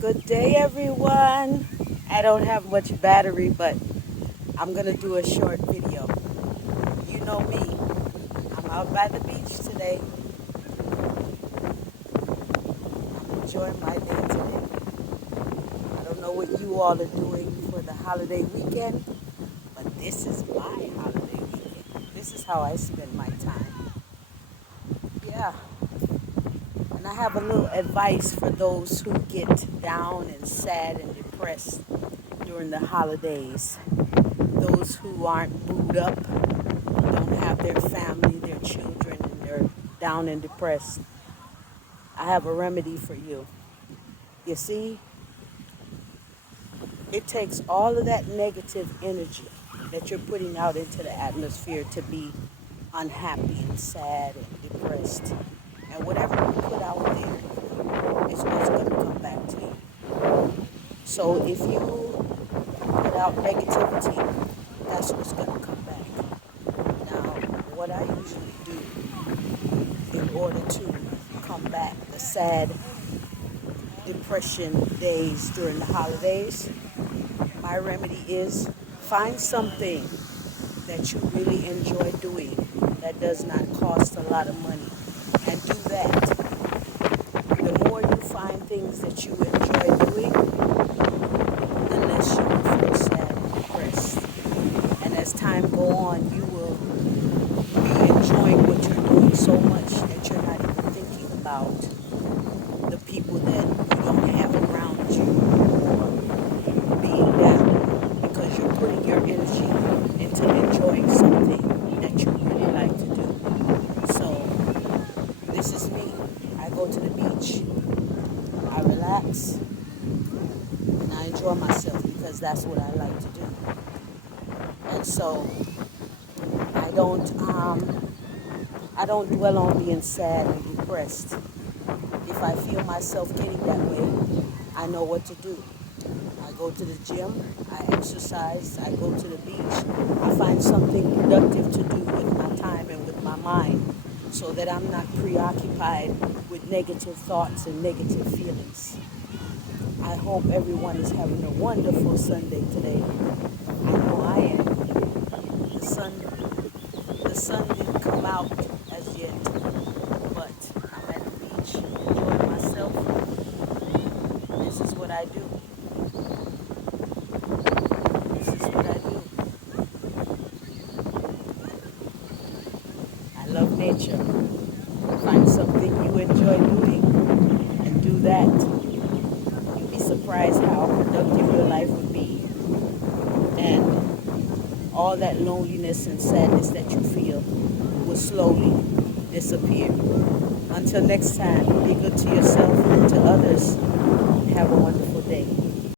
Good day, everyone. I don't have much battery, but I'm gonna do a short video. You know me. I'm out by the beach today. I'm enjoying my day today. I don't know what you all are doing for the holiday weekend, but this is my holiday weekend. This is how I spend my time. Yeah. And I have a little advice for those who get down and sad and depressed during the holidays. Those who aren't booed up, don't have their family, their children, and they're down and depressed. I have a remedy for you. You see, it takes all of that negative energy that you're putting out into the atmosphere to be unhappy and sad and depressed. And whatever you put out there is what's going to come back to you. So if you put out negativity, that's what's going to come back. Now, what I usually do in order to combat the sad depression days during the holidays, my remedy is find something that you really enjoy doing that does not cost a lot of money and do that. The more you find things that you enjoy doing, the less you will feel sad and depressed. And as time go on, you will be enjoying what you're doing so much that you're not even thinking about the people that you don't have around you being down, because you're putting your energy into enjoying something that you really like to do. So this is me. I go to the beach, I relax, and I enjoy myself because that's what I like to do. And so I don't dwell on being sad and depressed. If I feel myself getting that way, I know what to do. I go to the gym, I exercise, I go to the beach. I find something productive to do with my time and with my mind so that I'm not preoccupied with negative thoughts and negative feelings. I hope everyone is having a wonderful Sunday today. I know I am. The sun didn't come out as yet, but I'm at the beach enjoying myself. This is what I do. This is what I do. I love nature. Find something you enjoy doing and do that. You'd be surprised how productive your life would be. And all that loneliness and sadness that you feel will slowly disappear. Until next time, be good to yourself and to others. Have a wonderful day.